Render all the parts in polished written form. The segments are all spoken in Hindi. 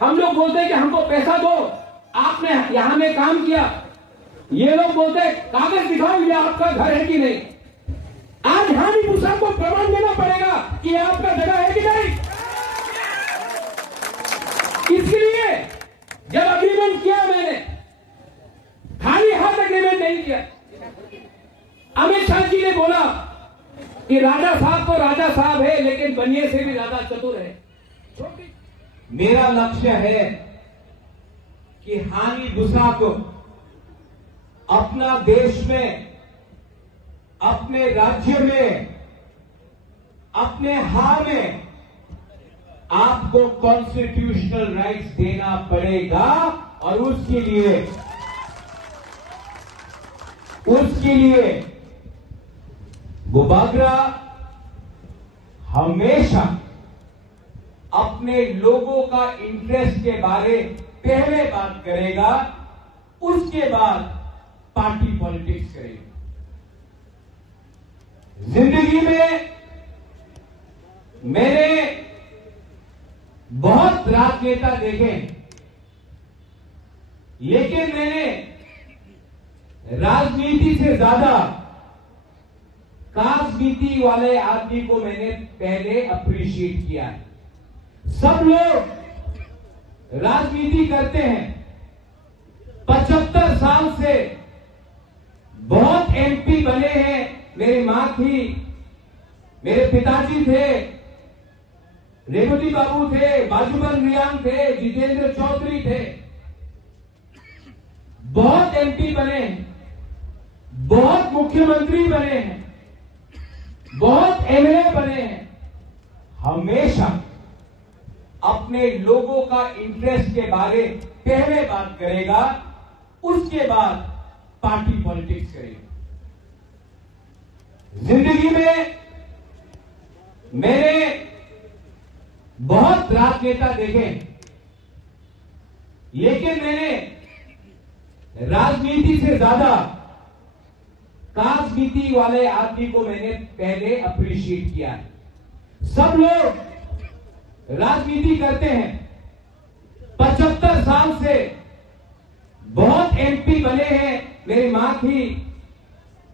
हम लोग बोलते हैं कि हमको पैसा दो, आपने यहां में काम किया। ये लोग बोलते हैं कागज दिखाओ ये आपका घर है कि नहीं। आज हानि भूषण को प्रमाण देना पड़ेगा कि आपका जगह है कि नहीं। इसलिए जब अग्रीमेंट किया मैंने, खाली हाथ अग्रीमेंट नहीं किया। अमित शाह जी ने बोला कि राजा साहब तो राजा साहब है, लेकिन बनिए से भी ज्यादा चतुर है। मेरा लक्ष्य है कि हानि भूषण को अपना देश में, अपने राज्य में, अपने हार में आपको कॉन्स्टिट्यूशनल राइट्स देना पड़ेगा। और उसके लिए वो बागरा हमेशा अपने लोगों का इंटरेस्ट के बारे पहले बात करेगा, उसके बाद पार्टी पॉलिटिक्स करेगा। जिंदगी में मैंने बहुत राजनेता देखे, लेकिन मैंने राजनीति से ज्यादा राजनीति वाले आदमी को मैंने पहले अप्रिशिएट किया है। सब लोग राजनीति करते हैं, 75 साल से बहुत एमपी बने हैं। मेरी मां थी, मेरे पिताजी थे, रेवती बाबू थे, बाजूबन रियांग थे, जितेंद्र चौधरी थे, बहुत एमपी बने हैं, बहुत मुख्यमंत्री बने हैं, बहुत एमएलए बने हैं। हमेशा अपने लोगों का इंटरेस्ट के बारे पहले बात करेगा, उसके बाद पार्टी पॉलिटिक्स करेगा। जिंदगी में मैंने बहुत राजनेता देखे, लेकिन मैंने राजनीति से ज्यादा राजनीति वाले आदमी को मैंने पहले अप्रिशिएट किया है। सब लोग राजनीति करते हैं, 75 साल से बहुत एमपी बने हैं। मेरी मां थी,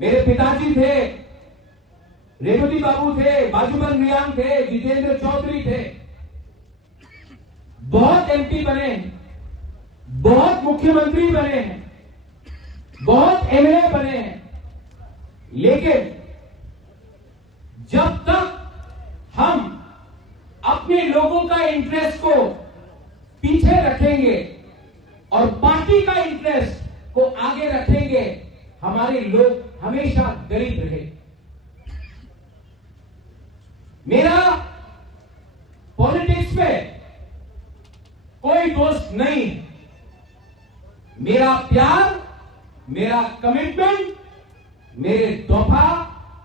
मेरे पिताजी थे, रेवती बाबू थे, बाजूबन रियांग थे, जितेंद्र चौधरी थे, बहुत एमपी बने हैं, बहुत मुख्यमंत्री बने हैं, बहुत एमएलए बने हैं। लेकिन जब तक हम अपने लोगों का इंटरेस्ट को पीछे रखेंगे और पार्टी का इंटरेस्ट को आगे रखेंगे, हमारे लोग हमेशा गरीब रहे। मेरा पॉलिटिक्स में कोई दोस्त नहीं। मेरा प्यार, मेरा कमिटमेंट मेरे तोहफा,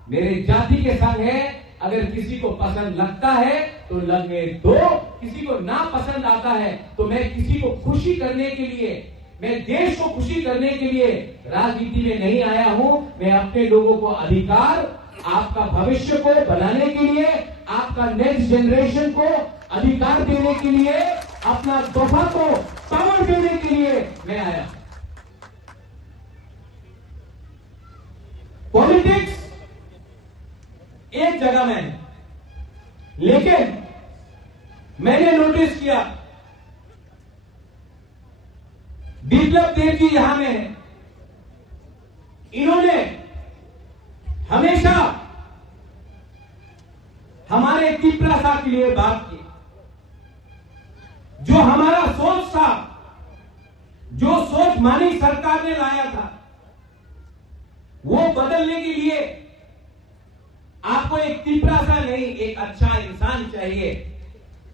मेरे जाति के संग है। अगर किसी को पसंद लगता है तो लगने दो, किसी को ना पसंद आता है तो मैं किसी को खुशी करने के लिए, मैं देश को खुशी करने के लिए राजनीति में नहीं आया हूं। मैं अपने लोगों को अधिकार, आपका भविष्य को बनाने के लिए, आपका नेक्स्ट जनरेशन को अधिकार देने के लिए, अपना तोहफा को पावर देने के लिए मैं आया। पॉलिटिक्स एक जगह में है, लेकिन मैंने नोटिस किया बिप्लब देव जी यहां में है। इन्होंने हमेशा हमारे तिपरासा के लिए बात की। जो हमारा सोच था, जो सोच मानी सरकार ने लाया था, वो बदलने के लिए आपको एक तिपरासा नहीं, एक अच्छा इंसान चाहिए।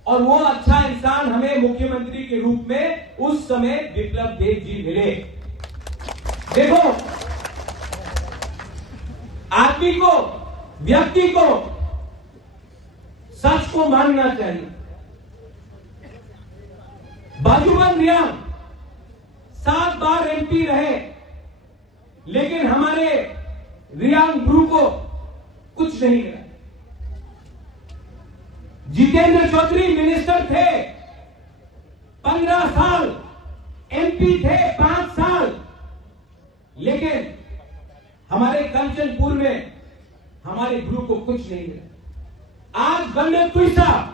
और वो अच्छा इंसान हमें मुख्यमंत्री के रूप में उस समय बिप्लब देव जी मिले। देखो, आदमी को, व्यक्ति को सच को मानना चाहिए। बाजूबन रियांग 7 बार एमपी रहे, लेकिन हमारे रियांग ब्रू को कुछ नहीं मिला। जितेंद्र चौधरी मिनिस्टर थे, 15 साल एमपी थे, 5 साल, लेकिन हमारे कंचनपुर में हमारे ग्रुप को कुछ नहीं मिला। आज गन्ने तुइसा,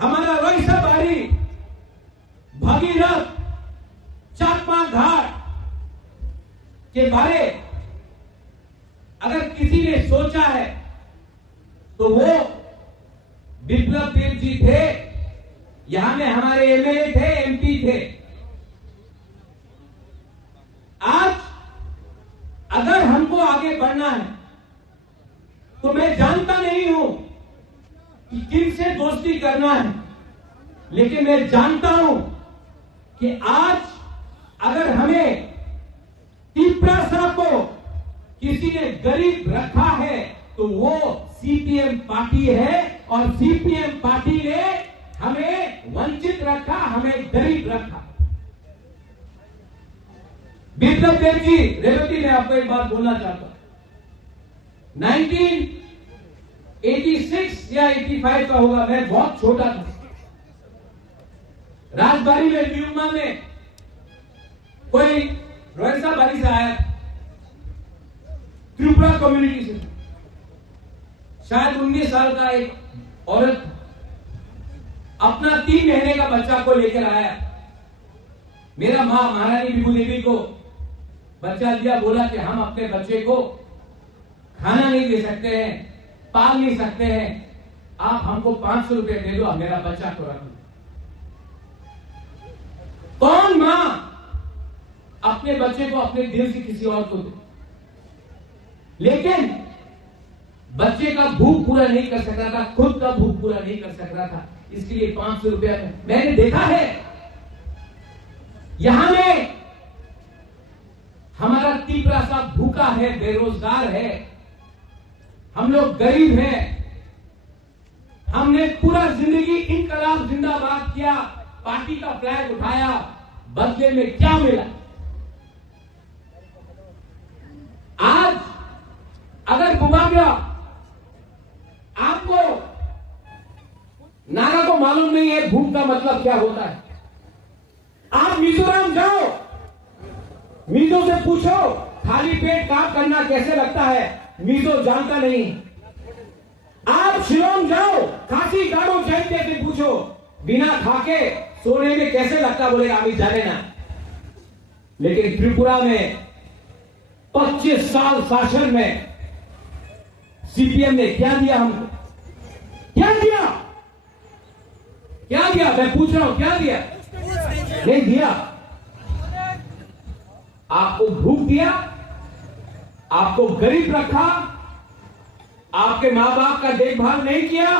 हमारा रोइसा बारी, भगीरथ, चाकमा घाट के बारे अगर किसी ने सोचा है तो वो बिप्लब देव जी थे। यहां में हमारे एमएलए थे, एमपी थे। आज अगर हमको आगे बढ़ना है तो मैं जानता नहीं हूं कि किन से दोस्ती करना है, लेकिन मैं जानता हूं कि आज अगर हमें तिपरासा को किसी ने गरीब रखा है तो वो सीपीएम पार्टी है, और सीपीएम पार्टी ने हमें वंचित रखा, हमें गरीब रखा। बिप्लब देव जी, रेवती, मैं आपको एक बात बोलना चाहता हूं। 1986 या 85 का होगा, मैं बहुत छोटा था। राजबाड़ी में न्यूमा में कोई रोयसा बाड़ी से आया, त्रिपुरा कम्युनिटी से, शायद 19 साल का एक औरत अपना 3 महीने का बच्चा को लेकर आया। मेरा मां महारानी विभू देवी को बच्चा दिया, बोला कि हम अपने बच्चे को खाना नहीं दे सकते हैं, पाल नहीं सकते हैं, आप हमको 500 रुपए दे दो, मेरा बच्चा को रख लो। कौन मां अपने बच्चे को अपने दिल से किसी और को दे? लेकिन बच्चे का भूख पूरा नहीं कर सक रहा था, खुद का भूख पूरा नहीं कर सक रहा था, इसके लिए 500 रुपया। मैंने देखा है यहां में हमारा तिपरासा भूखा है, बेरोजगार है, हम लोग गरीब हैं। हमने पूरा जिंदगी इनकलाब जिंदाबाद किया, पार्टी का फ्लैग उठाया, बदले में क्या मिला? आज अगर बुबाबिया आपको नागा को मालूम नहीं है भूख का मतलब क्या होता है, आप मिजोरम जाओ, मिजो से पूछो खाली पेट काम करना कैसे लगता है, मिजो जानता नहीं। आप शिलोंग जाओ, खासी गाड़ो जैसे से पूछो बिना खाके सोने में कैसे लगता, बोलेगा अभी जाने ना। लेकिन त्रिपुरा में 25 साल शासन में सीपीएम ने क्या दिया हमको? क्या दिया? क्या दिया? मैं पूछ रहा हूं, क्या दिया? नहीं दिया। आपको भूख दिया, आपको गरीब रखा, आपके मां बाप का देखभाल नहीं किया,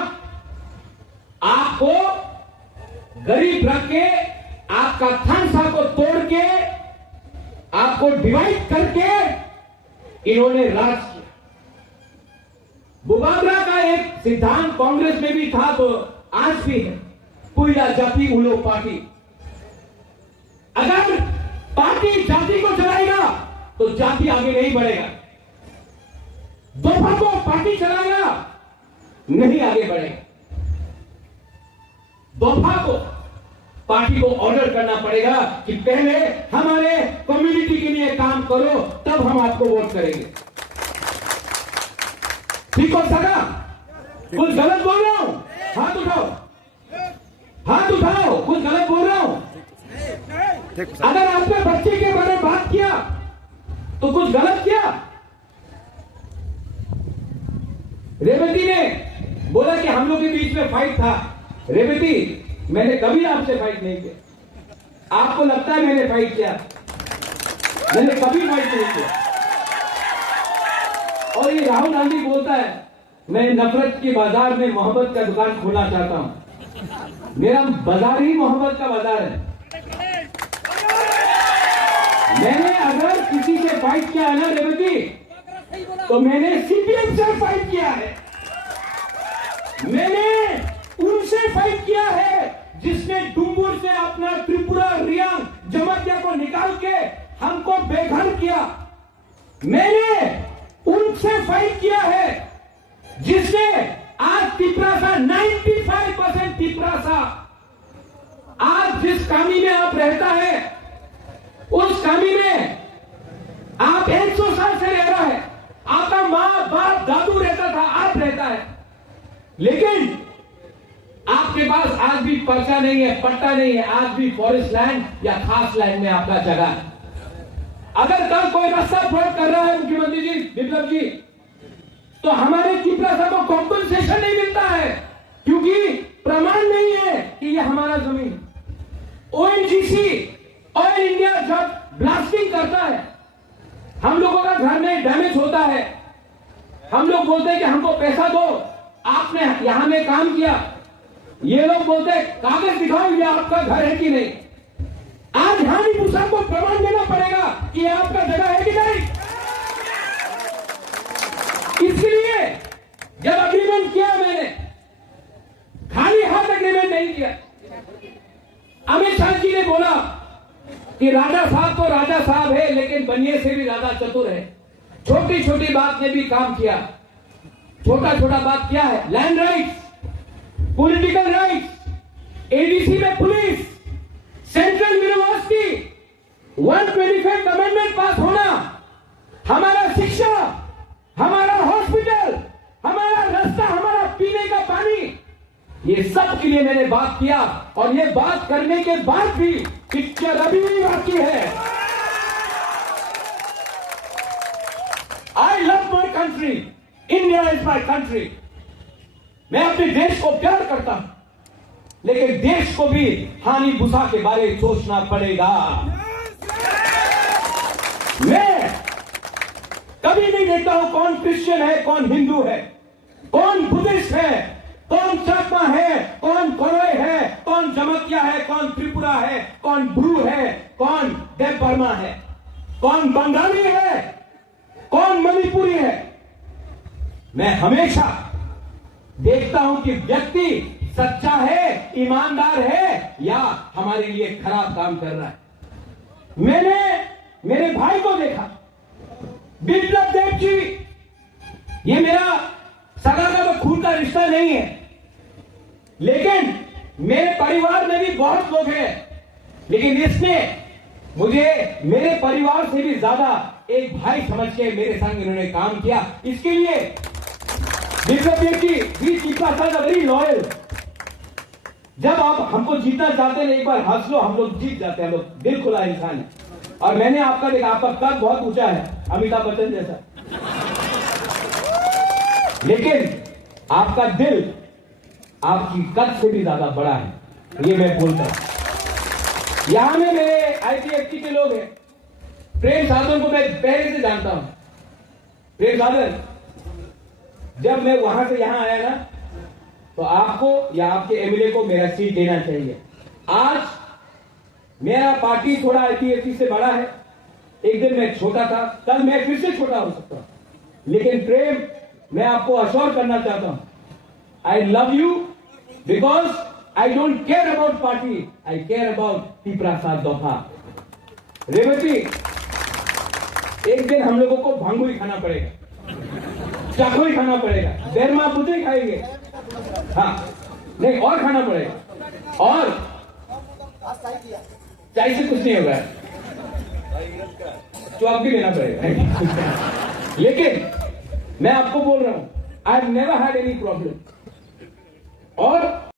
आपको गरीब रख के, आपका थानसा को तोड़ के, आपको डिवाइड करके इन्होंने राज किया। बुबाबरा का एक सिद्धांत कांग्रेस में भी था, तो आज भी है, पुइला जाति उलो पार्टी। अगर पार्टी जाति को चलाएगा तो जाति आगे नहीं बढ़ेगा, दोफा को पार्टी चलाएगा नहीं आगे बढ़ेगा। दोफा को पार्टी को ऑर्डर करना पड़ेगा कि पहले हमारे कम्युनिटी के लिए काम करो, तब हम आपको वोट करेंगे। ठीक हो सका? कुछ गलत बोल रहा हूं? हाथ उठाओ, हाथ उठाओ, कुछ गलत बोल रहा हूं? अगर आपने बच्चे के बारे में बात किया तो कुछ गलत किया। रेवती ने बोला कि हम लोग के बीच में फाइट था। रेवती, मैंने कभी आपसे फाइट नहीं किया। आपको लगता है मैंने फाइट किया? मैंने कभी फाइट नहीं किया। और ये राहुल गांधी बोलता है मैं नफरत के बाजार में मोहब्बत का दुकान खोलना चाहता हूं। मेरा बाजार ही मोहब्बत का बाजार है। मैंने अगर किसी से फाइट किया है ना रेवती, तो मैंने सीपीएम से फाइट किया है। मैंने उनसे फाइट किया है जिसने डुम्बुर से अपना त्रिपुरा, रियांग, जमतिया को निकाल के हमको बेघर किया। मैंने उनसे फाइट किया है जिसने आज तिपरासा 95% तिपरासा आज कामी में आप रहता है, उस कामी में आप 100 साल से रह रहा है, आपका माँ बाप दादू रहता था, आप रहता है, लेकिन आपके पास आज भी पर्चा नहीं है, पट्टा नहीं है, आज भी फॉरेस्ट लैंड या खास लैंड में आपका जगह है। अगर कल कोई रास्ता फ्रॉड कर रहा है मुख्यमंत्री जी, विप्लव जी, तो हमारे चिपरासा को कॉम्पनसेशन नहीं मिलता है, क्योंकि प्रमाण नहीं है कि यह हमारा जमीन। ओएनजीसी, ऑयल इंडिया जब ब्लास्टिंग करता है, हम लोगों का घर में डैमेज होता है, हम लोग बोलते हैं कि हमको पैसा दो, आपने यहां में काम किया, ये लोग बोलते हैं कागज दिखाओ ये आपका घर है कि नहीं। आज हानि भूसा को प्रमाण देना पड़ेगा कि ये आपका जगह है कि नहीं। इसलिए जब अग्रीमेंट किया मैंने, खाली हाथ अग्रीमेंट नहीं किया। अमित शाह जी ने बोला कि राजा साहब तो राजा साहब है, लेकिन बनिए से भी ज्यादा चतुर है। छोटी छोटी बात में भी काम किया। छोटा छोटा बात क्या है? Land rights, political rights, ADC में पुलिस, सेंट्रल यूनिवर्सिटी, 125 अमेंडमेंट पास होना, हमारा शिक्षा, हमारा हॉस्पिटल, हमारा रास्ता, हमारा पीने का पानी, ये सब के लिए मैंने बात किया। और ये बात करने के बाद भी पिक्चर अभी भी बाकी है। I love my country, India is my country. मैं अपने देश को प्यार करता हूं, लेकिन देश को भी हानि भूसा के बारे में सोचना पड़ेगा। मैं कभी नहीं देखता हूं कौन क्रिश्चियन है, कौन हिंदू है, कौन बुद्धिस्ट है, कौन चाकमा है, कौन कोरोई है, कौन जमतिया है, कौन त्रिपुरा है, कौन ब्रू है, कौन देव बर्मा है, कौन बंगाली है, कौन मणिपुरी है। मैं हमेशा देखता हूं कि व्यक्ति सच्चा है, ईमानदार है, या हमारे लिए खराब काम कर रहा है। मैंने मेरे भाई को देखा, विप्लव देव जी, ये मेरा सगा का तो खून का रिश्ता नहीं है, लेकिन मेरे परिवार में भी बहुत लोग हैं, लेकिन इसने मुझे मेरे परिवार से भी ज्यादा एक भाई समझ के मेरे संग इन्होंने काम किया। इसके लिए विप्लव देव जी वेरी लॉयल। जब आप हमको जीतना चाहते हैं, एक बार हंस लो, हम लोग जीत जाते हैं। हम लोग दिल खुला इंसान है। और मैंने आपका देखा, आपका कद बहुत ऊंचा है, अमिताभ बच्चन जैसा, लेकिन आपका दिल आपकी कद से भी ज्यादा बड़ा है, ये मैं बोलता हूं। यहां में मेरे आईपीएफटी के लोग हैं। प्रेम साधन को मैं पहले से जानता हूं। प्रेम साधन, जब मैं वहां से यहां आया ना, तो आपको या आपके एमएलए को मेरा सीट देना चाहिए। आज मेरा पार्टी थोड़ा आईपीएफटी से बड़ा है, एक दिन मैं छोटा था, कल मैं फिर से छोटा हो सकता हूं, लेकिन प्रेम, मैं आपको अश्योर करना चाहता हूं, I love you because I don't care about party, I care about पिपरासा दोफा। रेवती, एक दिन हम लोगों को भांगू ही खाना पड़ेगा, चाकू ही खाना पड़ेगा, बेरमा बुद्धि खाएंगे, हाँ नहीं और खाना पड़ेगा, और चाय से कुछ नहीं होगा, चौक भी लेना पड़ेगा। लेकिन मैं आपको बोल रहा हूं, I have never had any problem. और